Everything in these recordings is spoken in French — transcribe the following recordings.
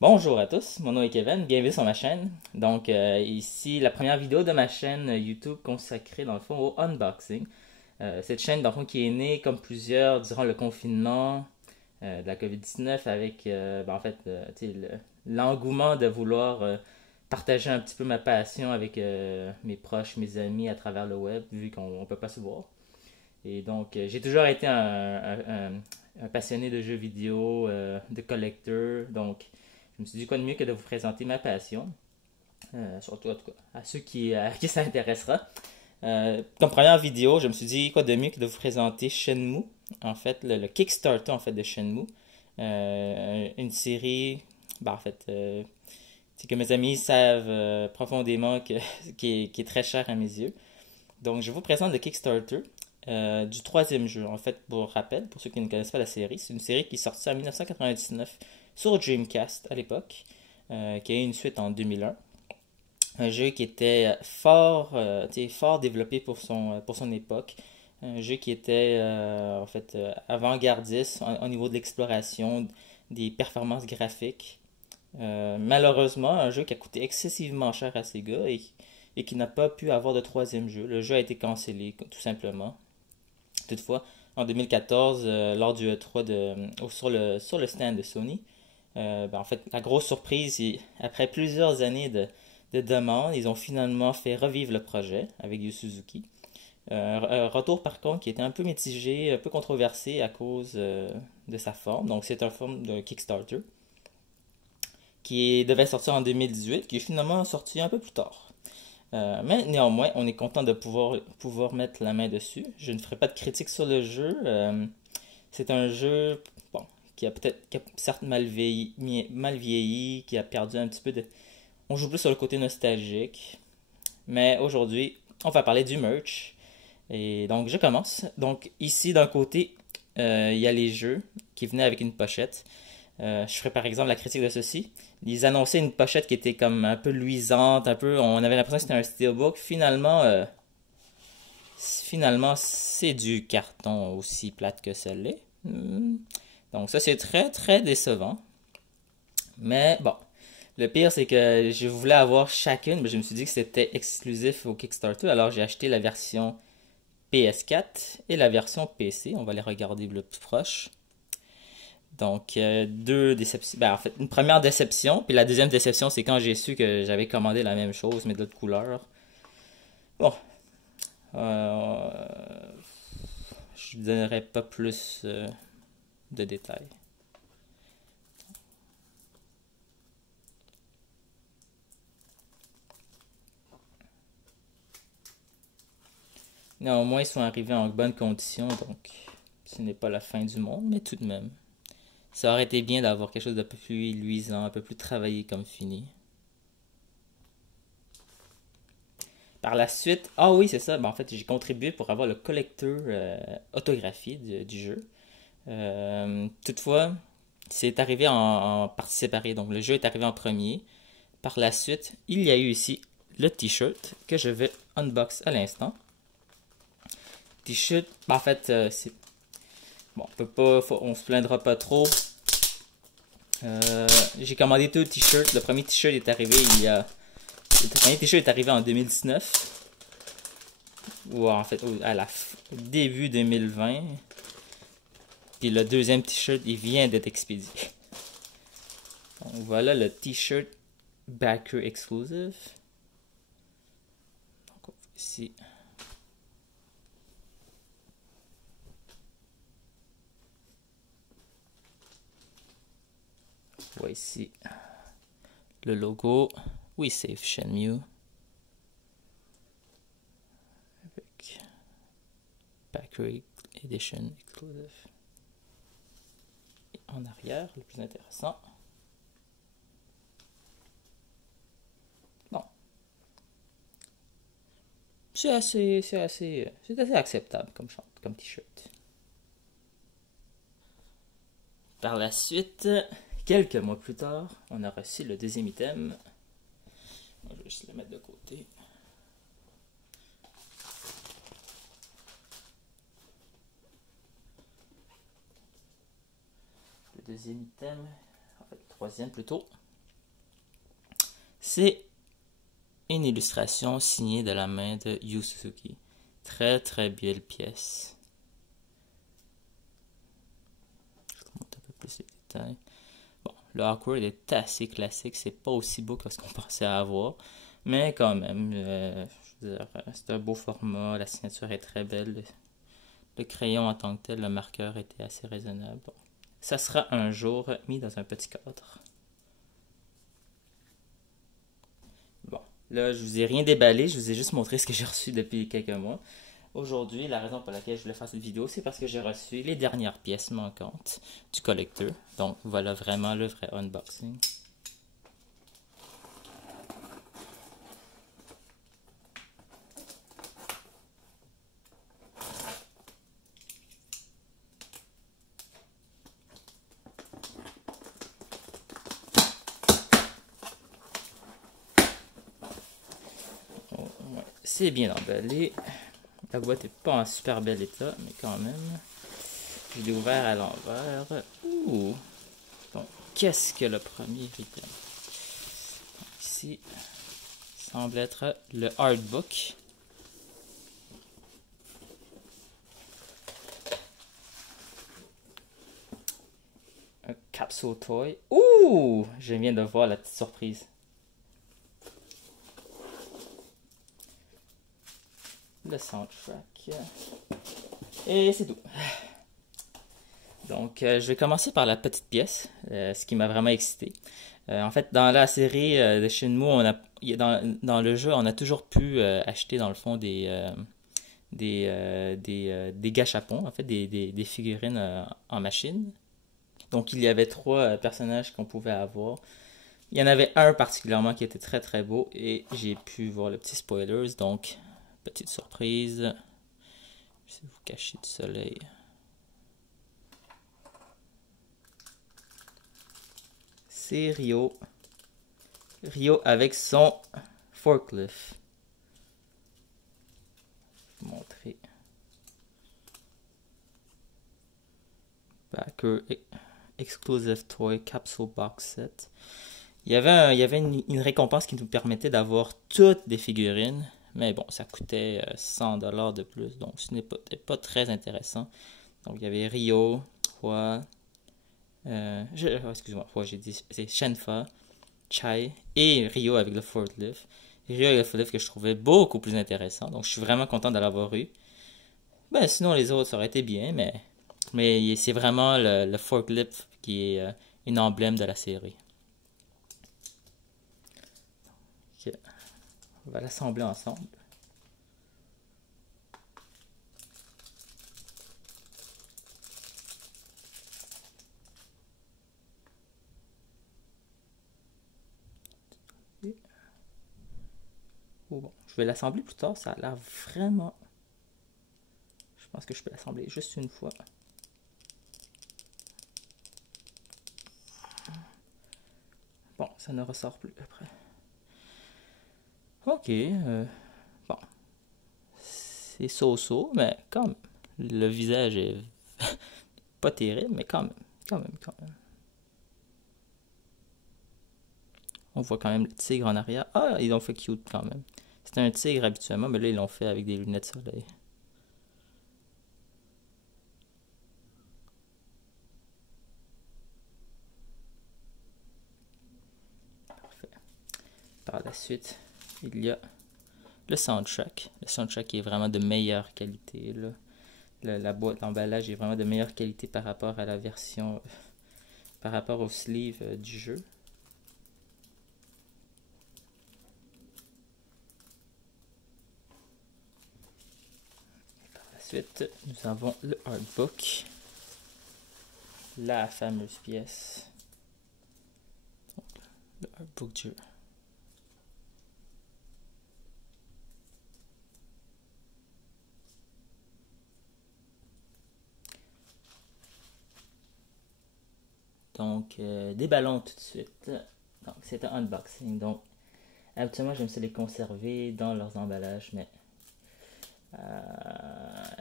Bonjour à tous, mon nom est Kevin, bienvenue sur ma chaîne. Donc ici la première vidéo de ma chaîne YouTube consacrée dans le fond au unboxing. Cette chaîne dans le fond qui est née comme plusieurs durant le confinement de la COVID-19 avec l'engouement de vouloir partager un petit peu ma passion avec mes proches, mes amis à travers le web vu qu'on ne peut pas se voir. Et donc j'ai toujours été un passionné de jeux vidéo, de collector, donc je me suis dit quoi de mieux que de vous présenter ma passion, surtout en tout cas, à ceux à qui ça intéressera. Comme première vidéo, je me suis dit quoi de mieux que de vous présenter Shenmue, en fait, le Kickstarter en fait de Shenmue, une série, en fait, c'est que mes amis savent profondément qui est très cher à mes yeux. Donc, je vous présente le Kickstarter du troisième jeu. En fait, pour rappel, pour ceux qui ne connaissent pas la série, c'est une série qui est sortie en 1999 sur Dreamcast à l'époque, qui a eu une suite en 2001. Un jeu qui était fort développé pour son époque. Un jeu qui était en fait avant-gardiste au niveau de l'exploration, des performances graphiques. Malheureusement, un jeu qui a coûté excessivement cher à Sega et qui n'a pas pu avoir de troisième jeu. Le jeu a été cancellé, tout simplement. Toutefois, en 2014, lors du E3 sur le stand de Sony, en fait, la grosse surprise, après plusieurs années de demandes, ils ont finalement fait revivre le projet avec Yu Suzuki. Un retour par contre qui était un peu mitigé, un peu controversé à cause de sa forme. Donc c'est une forme de Kickstarter qui devait sortir en 2018, qui est finalement sorti un peu plus tard. Mais néanmoins, on est content de pouvoir mettre la main dessus. Je ne ferai pas de critique sur le jeu. C'est un jeu bon, qui a certes mal vieilli, qui a perdu un petit peu de... On joue plus sur le côté nostalgique. Mais aujourd'hui, on va parler du merch. Et donc, je commence. Donc, ici, d'un côté, il y a les jeux qui venaient avec une pochette. Je ferai par exemple la critique de ceci. Ils annonçaient une pochette qui était comme un peu luisante, un peu, on avait l'impression que c'était un steelbook. Finalement, c'est du carton aussi plate que celle-là. Donc ça, c'est très très décevant. Mais bon, le pire, c'est que je voulais avoir chacune, mais je me suis dit que c'était exclusif au Kickstarter. Alors j'ai acheté la version PS4 et la version PC. On va les regarder le plus proche. Donc, deux déceptions. En fait, une première déception, puis la deuxième déception, c'est quand j'ai su que j'avais commandé la même chose, mais d'autres couleurs. Bon, euh, je ne donnerai pas plus de détails. Néanmoins, ils sont arrivés en bonne condition, donc ce n'est pas la fin du monde, mais tout de même. Ça aurait été bien d'avoir quelque chose d'un peu plus luisant, un peu plus travaillé comme fini. Par la suite, ah oui, c'est ça. En fait, j'ai contribué pour avoir le collecteur autographié du jeu. Toutefois, c'est arrivé en partie séparée. Donc, le jeu est arrivé en premier. Par la suite, il y a eu ici le t-shirt que je vais unbox à l'instant. T-shirt, en fait, c'est bon, on se plaindra pas trop. J'ai commandé deux t-shirts. Le premier t-shirt est arrivé le premier t-shirt est arrivé en 2019. Ou en fait, au début 2020. Puis le deuxième t-shirt, il vient d'être expédié. Donc voilà le t-shirt Backer Exclusive. Donc ici. On voit ici le logo We Save Shenmue. Avec Backer Edition Exclusive. Et en arrière, le plus intéressant. Bon. C'est assez acceptable comme t-shirt. Par la suite, quelques mois plus tard, on a reçu le deuxième item. Je vais juste le mettre de côté. Le deuxième item, en fait le troisième plutôt, C'est une illustration signée de la main de Yu Suzuki. Très très belle pièce. Je vous montre un peu plus les détails. Bon, le Awkward est assez classique, c'est pas aussi beau que ce qu'on pensait avoir, mais quand même, je veux dire, c'est un beau format, la signature est très belle, le crayon en tant que tel, le marqueur était assez raisonnable. Bon, ça sera un jour mis dans un petit cadre. Bon, là, je vous ai rien déballé, je vous ai juste montré ce que j'ai reçu depuis quelques mois. Aujourd'hui, la raison pour laquelle je voulais faire cette vidéo, c'est parce que j'ai reçu les dernières pièces manquantes du collecteur. Donc, voilà vraiment le vrai unboxing. Oh, ouais, c'est bien emballé. La boîte n'est pas en super bel état, mais quand même. Je l'ai ouvert à l'envers. Ouh! Donc, qu'est-ce que le premier item? Ici, semble être le artbook. Un capsule toy. Ouh! Je viens de voir la petite surprise. Le soundtrack. Et c'est tout. Donc, je vais commencer par la petite pièce, ce qui m'a vraiment excité. En fait, dans la série de Shenmue, dans le jeu, on a toujours pu acheter dans le fond des gâchapons, en fait, des figurines en machine. Donc, il y avait trois personnages qu'on pouvait avoir. Il y en avait un particulièrement qui était très très beau et j'ai pu voir le petit spoilers. Donc, petite surprise. Je vais vous cacher du soleil. C'est Ryo. Ryo avec son forklift. Je vais vous montrer. Backer Exclusive Toy Capsule Box Set. Il y avait une récompense qui nous permettait d'avoir toutes des figurines. Mais bon, ça coûtait 100$ de plus. Donc ce n'est pas très intéressant. Donc il y avait Ryo, Hwa, excusez-moi, Hwa, j'ai dit, c'est Shenfa, Chai et Ryo avec le forklift. Ryo avec le forklift que je trouvais beaucoup plus intéressant. Donc je suis vraiment content de l'avoir eu. Ben sinon les autres ça aurait été bien, mais c'est vraiment le forklift qui est une emblème de la série. Ok. On va l'assembler ensemble. Oh, bon, je vais l'assembler plus tard, ça a l'air vraiment... Je pense que je peux l'assembler juste une fois. Bon, ça ne ressort plus après. Ok, bon. C'est so-so, mais quand même. Le visage est pas terrible, mais quand même. On voit quand même le tigre en arrière. Ah, ils l'ont fait cute quand même. C'était un tigre habituellement, mais là, ils l'ont fait avec des lunettes soleil. Parfait. Par la suite, il y a le soundtrack. Le soundtrack est vraiment de meilleure qualité. Là. La boîte, l'emballage est vraiment de meilleure qualité par rapport à la version, par rapport au sleeve du jeu. Par la suite, nous avons le artbook, la fameuse pièce, donc, le artbook du jeu. Donc, des ballons tout de suite. Donc, c'est un unboxing. Donc, habituellement, j'aime ça les conserver dans leurs emballages, mais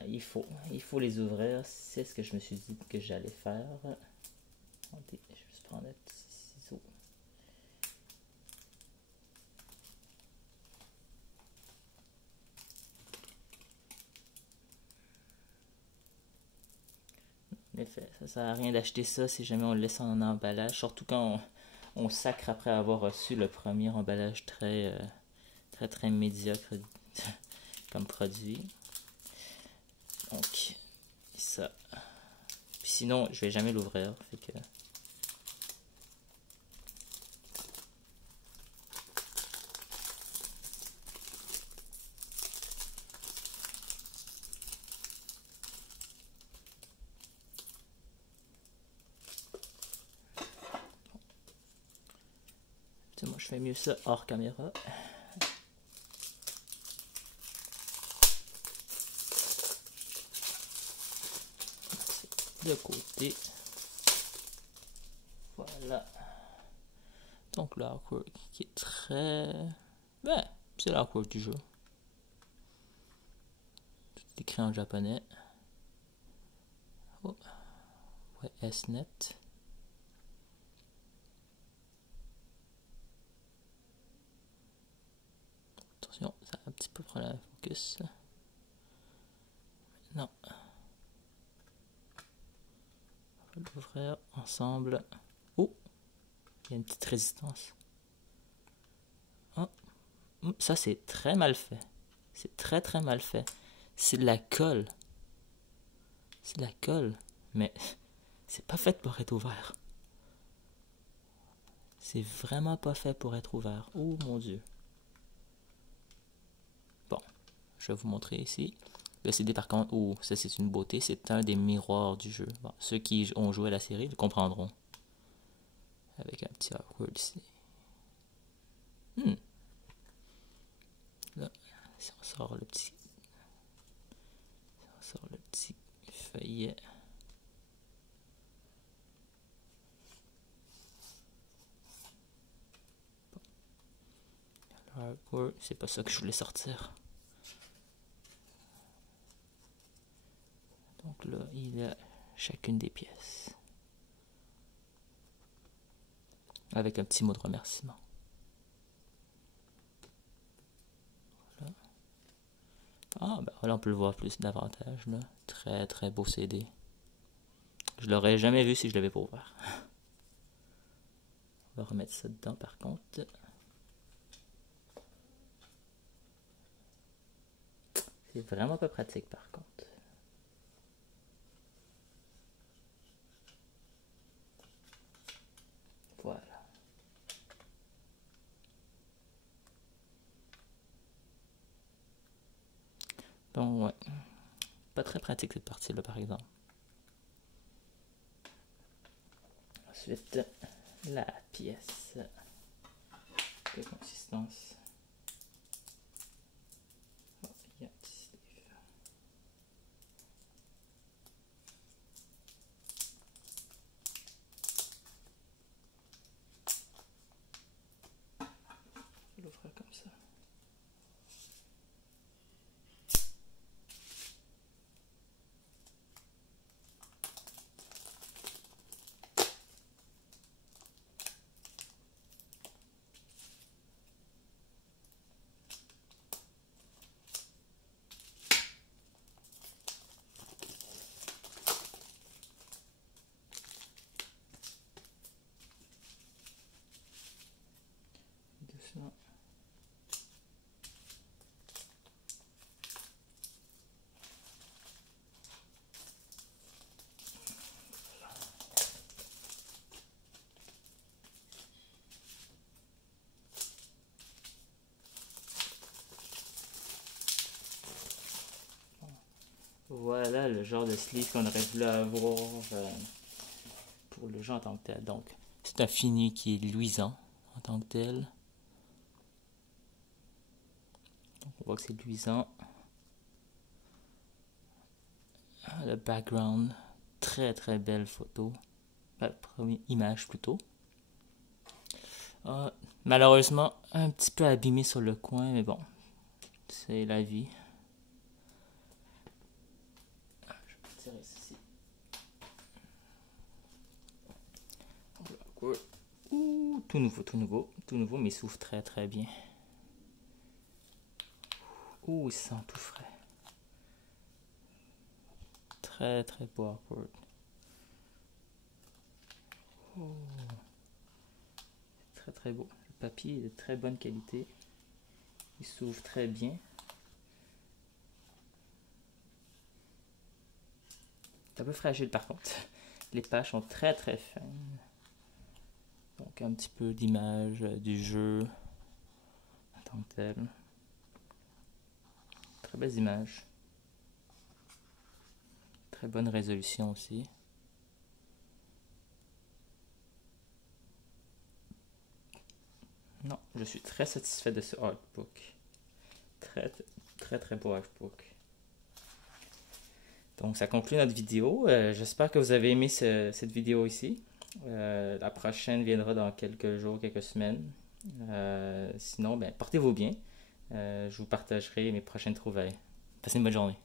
il faut les ouvrir. C'est ce que je me suis dit que j'allais faire. Attendez, je vais juste prendre un petit ciseau. fait. Ça sert à rien d'acheter ça si jamais on le laisse en emballage, surtout quand on sacre après avoir reçu le premier emballage très médiocre comme produit. Donc, ça. Puis sinon, je vais jamais l'ouvrir. Fait que... Moi, je fais mieux ça hors caméra. De côté. Voilà. Donc l'artwork qui est très... Ben, c'est l'artwork du jeu. Tout est écrit en japonais. Oh. Ouais, SNET. Attention, ça a un petit peu prendre la focus. Non. On va l'ouvrir ensemble. Oh! Il y a une petite résistance. Oh. Ça, c'est très mal fait. C'est très mal fait. C'est de la colle. C'est de la colle. Mais c'est pas fait pour être ouvert. C'est vraiment pas fait pour être ouvert. Oh mon Dieu. Bon, je vais vous montrer ici. Le CD par contre, oh, ça c'est une beauté. C'est un des miroirs du jeu. Bon, ceux qui ont joué à la série le comprendront. Avec un petit awkward ici. Là, si on sort le petit... feuillet. Bon. C'est pas ça que je voulais sortir. Donc là, il y a chacune des pièces. Avec un petit mot de remerciement. Voilà. Ah, ben là on peut le voir plus davantage. Là. Très beau CD. Je l'aurais jamais vu si je l'avais pas ouvert. On va remettre ça dedans par contre. C'est vraiment pas pratique par contre. Voilà. Donc ouais. Pas très pratique cette partie-là par exemple. Ensuite, la pièce de consistance. Oh, il y a un petit sleeve. Je vais l'ouvrir comme ça. Doucement. Voilà le genre de sleeve qu'on aurait voulu avoir pour le jeu en tant que tel. Donc, c'est un fini qui est luisant en tant que tel. Donc, on voit que c'est luisant. Le background, très belle photo. Première image plutôt. Malheureusement, un petit peu abîmé sur le coin, mais bon, c'est la vie. Je vais tirer ici. Ouh, tout nouveau, mais il s'ouvre très bien. Ouh, il sent tout frais. Très beau awkward. Oh, très très beau. Le papier est de très bonne qualité. Il s'ouvre très bien. C'est un peu fragile par contre. Les pages sont très très fines. Donc un petit peu d'image du jeu en tant que tel. Très belles images. Très bonne résolution aussi. Non, je suis très satisfait de ce artbook. Très très très beau artbook. Donc ça conclut notre vidéo. J'espère que vous avez aimé cette vidéo ici. La prochaine viendra dans quelques jours, quelques semaines. Sinon, ben, portez-vous bien. Je vous partagerai mes prochaines trouvailles. Passez une bonne journée.